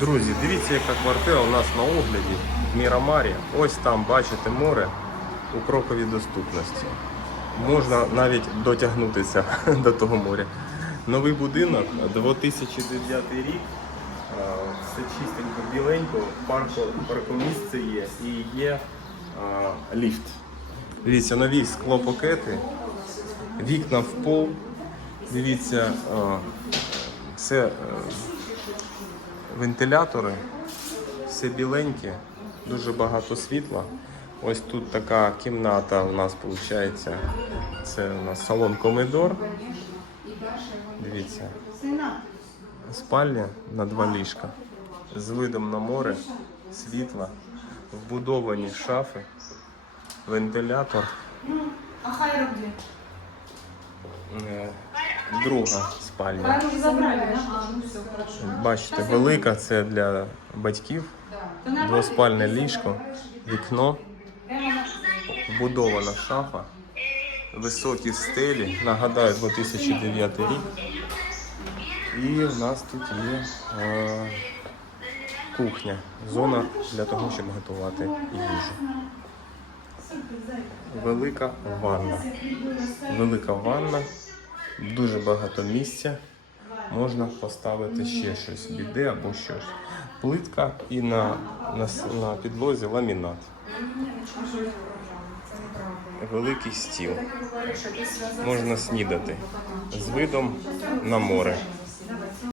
Друзі, дивіться, яка квартира у нас на огляді в Мірамарі. Ось там бачите море у кроковій доступності. Можна навіть дотягнутися до того моря. Новий будинок, 2009 рік. Все чистенько, біленько, парко, паркомісце є і є а, ліфт. Дивіться, нові склопакети, вікна в пол. Дивіться, а, е, вентилятори, все біленьке, дуже багато світла. Ось тут така кімната у нас виходить. Це у нас салон Комедор. Дивіться. Спальня на два ліжка. З видом на море, світла, вбудовані шафи, вентилятор. А Хайрок где? Друга спальня. Хайрок забрали, да? А, ну все. Бачите, велика це для батьків. Да. Двоспальне ліжко, вікно, вбудована шафа, високі стелі. Нагадаю, 2009 рік. І в нас тут є е, кухня, зона для того, щоб готувати їжу. Велика ванна. Велика ванна, дуже багато місця. Можна поставити ще щось, біде або щось. Плитка і на, на, на підлозі ламінат. Великий стіл. Можна снідати з видом на море.